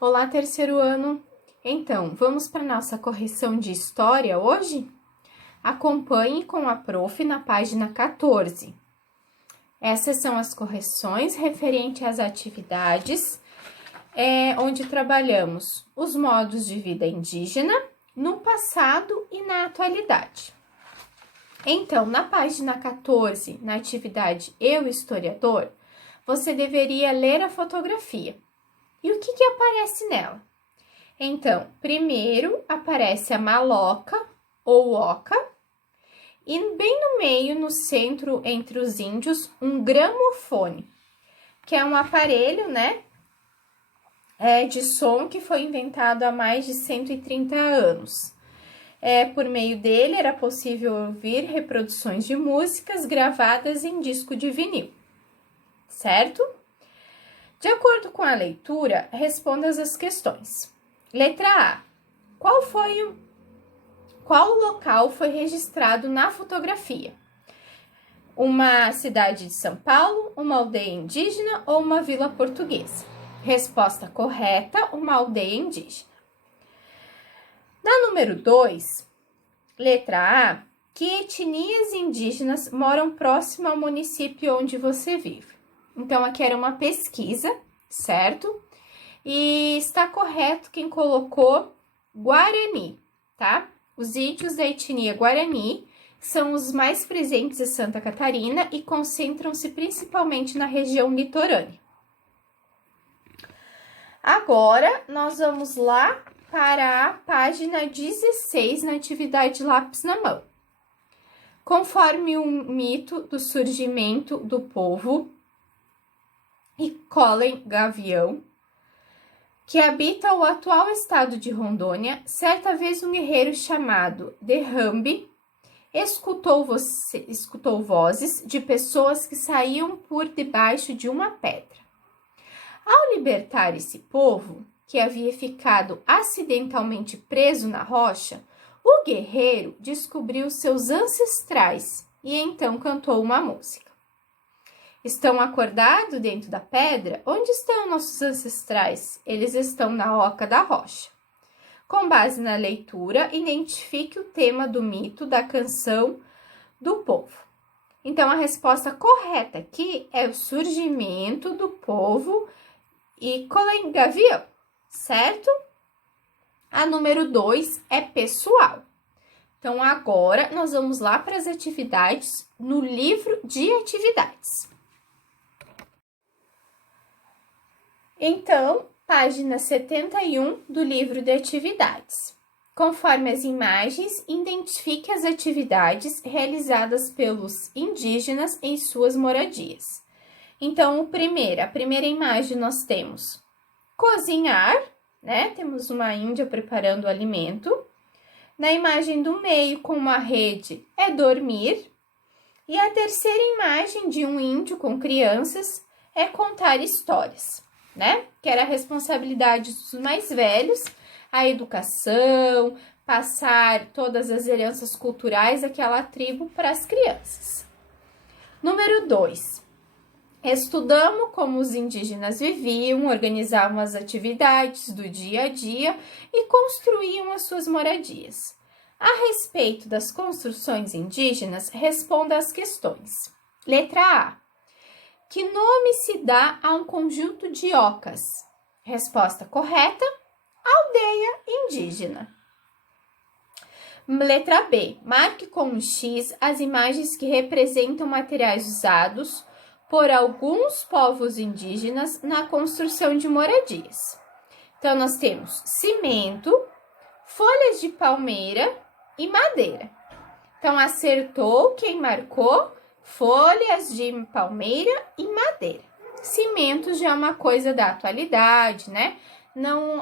Olá, terceiro ano! Então, vamos para nossa correção de história hoje? Acompanhe com a prof na página 14. Essas são as correções referentes às atividades, onde trabalhamos os modos de vida indígena no passado e na atualidade. Então, na página 14, na atividade Eu Historiador, você deveria ler a fotografia. E o que aparece nela? Então, primeiro aparece a maloca ou oca, e bem no meio, no centro, entre os índios, um gramofone, que é um aparelho, de som que foi inventado há mais de 130 anos. Por meio dele era possível ouvir reproduções de músicas gravadas em disco de vinil, certo? De acordo com a leitura, responda as questões. Letra A. Qual local foi registrado na fotografia? Uma cidade de São Paulo, uma aldeia indígena ou uma vila portuguesa? Resposta correta, uma aldeia indígena. Na número 2, letra A, que etnias indígenas moram próximo ao município onde você vive? Então, aqui era uma pesquisa, certo? E está correto quem colocou Guarani, tá? Os índios da etnia Guarani são os mais presentes em Santa Catarina e concentram-se principalmente na região litorânea. Agora, nós vamos lá para a página 16 na atividade lápis na mão. Conforme o mito do surgimento do povo e Colin Gavião, que habita o atual estado de Rondônia, certa vez um guerreiro chamado Derrambe escutou vozes de pessoas que saíam por debaixo de uma pedra. Ao libertar esse povo, que havia ficado acidentalmente preso na rocha, o guerreiro descobriu seus ancestrais e então cantou uma música. Estão acordados dentro da pedra? Onde estão nossos ancestrais? Eles estão na oca da rocha. Com base na leitura, identifique o tema do mito da canção do povo. Então, a resposta correta aqui é o surgimento do povo e Colin Gavião, certo? A número 2 é pessoal. Então, agora nós vamos lá para as atividades no livro de atividades. Então, página 71 do livro de atividades. Conforme as imagens, identifique as atividades realizadas pelos indígenas em suas moradias. Então, a primeira imagem nós temos cozinhar, Temos uma índia preparando o alimento. Na imagem do meio, com uma rede, é dormir. E a terceira imagem de um índio com crianças é contar histórias, Que era a responsabilidade dos mais velhos, a educação, passar todas as heranças culturais daquela tribo para as crianças. Número 2. Estudamos como os indígenas viviam, organizavam as atividades do dia a dia e construíam as suas moradias. A respeito das construções indígenas, responda às questões. Letra A. Que nome se dá a um conjunto de ocas? Resposta correta, aldeia indígena. Letra B. Marque com um X as imagens que representam materiais usados por alguns povos indígenas na construção de moradias. Então, nós temos cimento, folhas de palmeira e madeira. Então, acertou quem marcou folhas de palmeira e madeira. Cimento já é uma coisa da atualidade,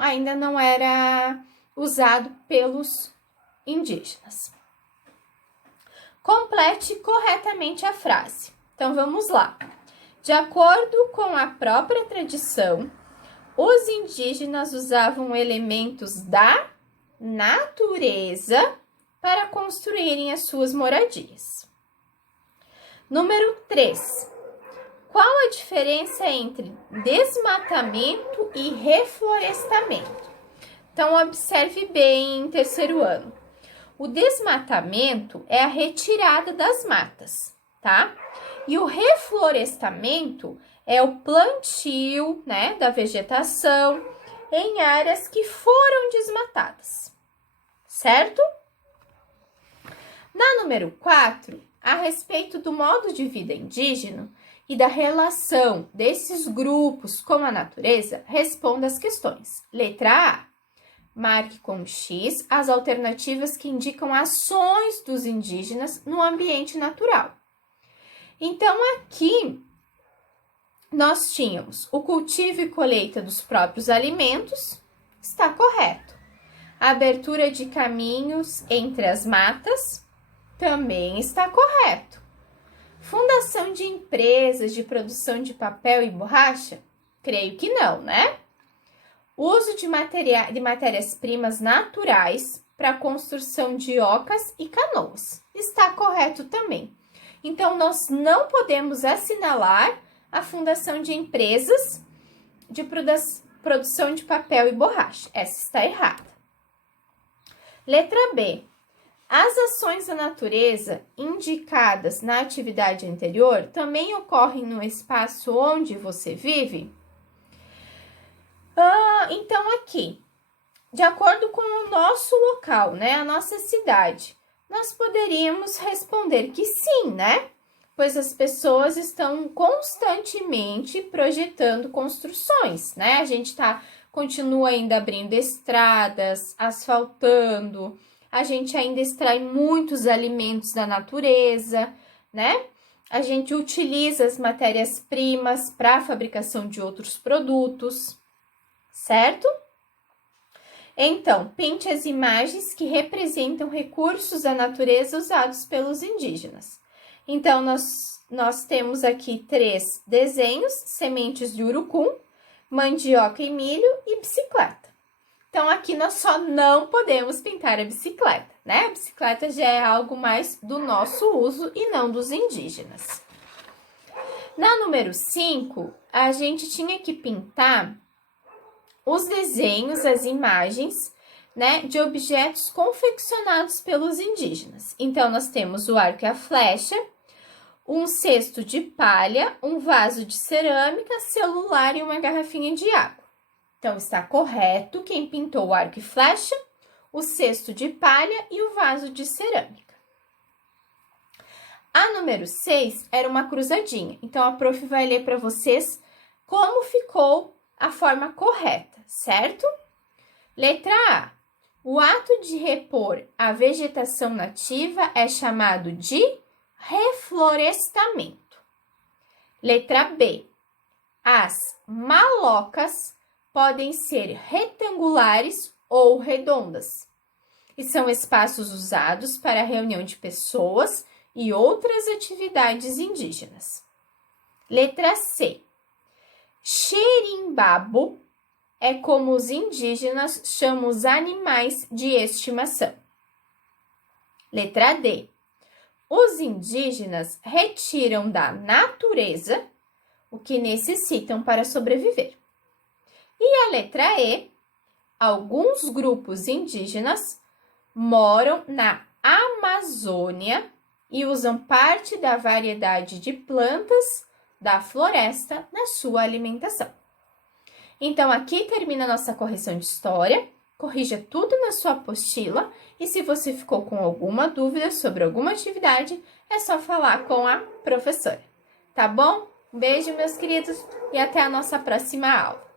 Ainda não era usado pelos indígenas. Complete corretamente a frase. Então, vamos lá. De acordo com a própria tradição, os indígenas usavam elementos da natureza para construírem as suas moradias. Número 3. Qual a diferença entre desmatamento e reflorestamento? Então, observe bem em terceiro ano. O desmatamento é a retirada das matas, tá? E o reflorestamento é o plantio, né, da vegetação em áreas que foram desmatadas, certo? Na número 4, a respeito do modo de vida indígena e da relação desses grupos com a natureza, responda as questões. Letra A. Marque com X as alternativas que indicam ações dos indígenas no ambiente natural. Então, aqui nós tínhamos o cultivo e colheita dos próprios alimentos, está correto. A abertura de caminhos entre as matas, também está correto. Fundação de empresas de produção de papel e borracha? Creio que não, né? Uso de matérias-primas naturais para a construção de ocas e canoas. Está correto também. Então, nós não podemos assinalar a fundação de empresas de produção de papel e borracha. Essa está errada. Letra B. As ações da natureza indicadas na atividade anterior também ocorrem no espaço onde você vive? Então, aqui, de acordo com o nosso local, né, a nossa cidade, nós poderíamos responder que sim, né? Pois as pessoas estão constantemente projetando construções, né? A gente continua ainda abrindo estradas, asfaltando, a gente ainda extrai muitos alimentos da natureza, né? A gente utiliza as matérias-primas para a fabricação de outros produtos, certo? Então, pinte as imagens que representam recursos da natureza usados pelos indígenas. Então, nós temos aqui 3 desenhos: sementes de urucum, mandioca e milho e bicicleta. Então, aqui nós só não podemos pintar a bicicleta, né? A bicicleta já é algo mais do nosso uso e não dos indígenas. Na número 5, a gente tinha que pintar os desenhos, as imagens, né, de objetos confeccionados pelos indígenas. Então, nós temos o arco e a flecha, um cesto de palha, um vaso de cerâmica, celular e uma garrafinha de água. Então, está correto quem pintou o arco e flecha, o cesto de palha e o vaso de cerâmica. A número 6 era uma cruzadinha. Então, a prof vai ler para vocês como ficou a forma correta, certo? Letra A. O ato de repor a vegetação nativa é chamado de reflorestamento. Letra B. As malocas podem ser retangulares ou redondas e são espaços usados para a reunião de pessoas e outras atividades indígenas. Letra C. Xerimbabo é como os indígenas chamam os animais de estimação. Letra D. Os indígenas retiram da natureza o que necessitam para sobreviver. E a letra E. Alguns grupos indígenas moram na Amazônia e usam parte da variedade de plantas da floresta na sua alimentação. Então, aqui termina a nossa correção de história. Corrija tudo na sua apostila e se você ficou com alguma dúvida sobre alguma atividade, é só falar com a professora. Tá bom? Um beijo, meus queridos, e até a nossa próxima aula.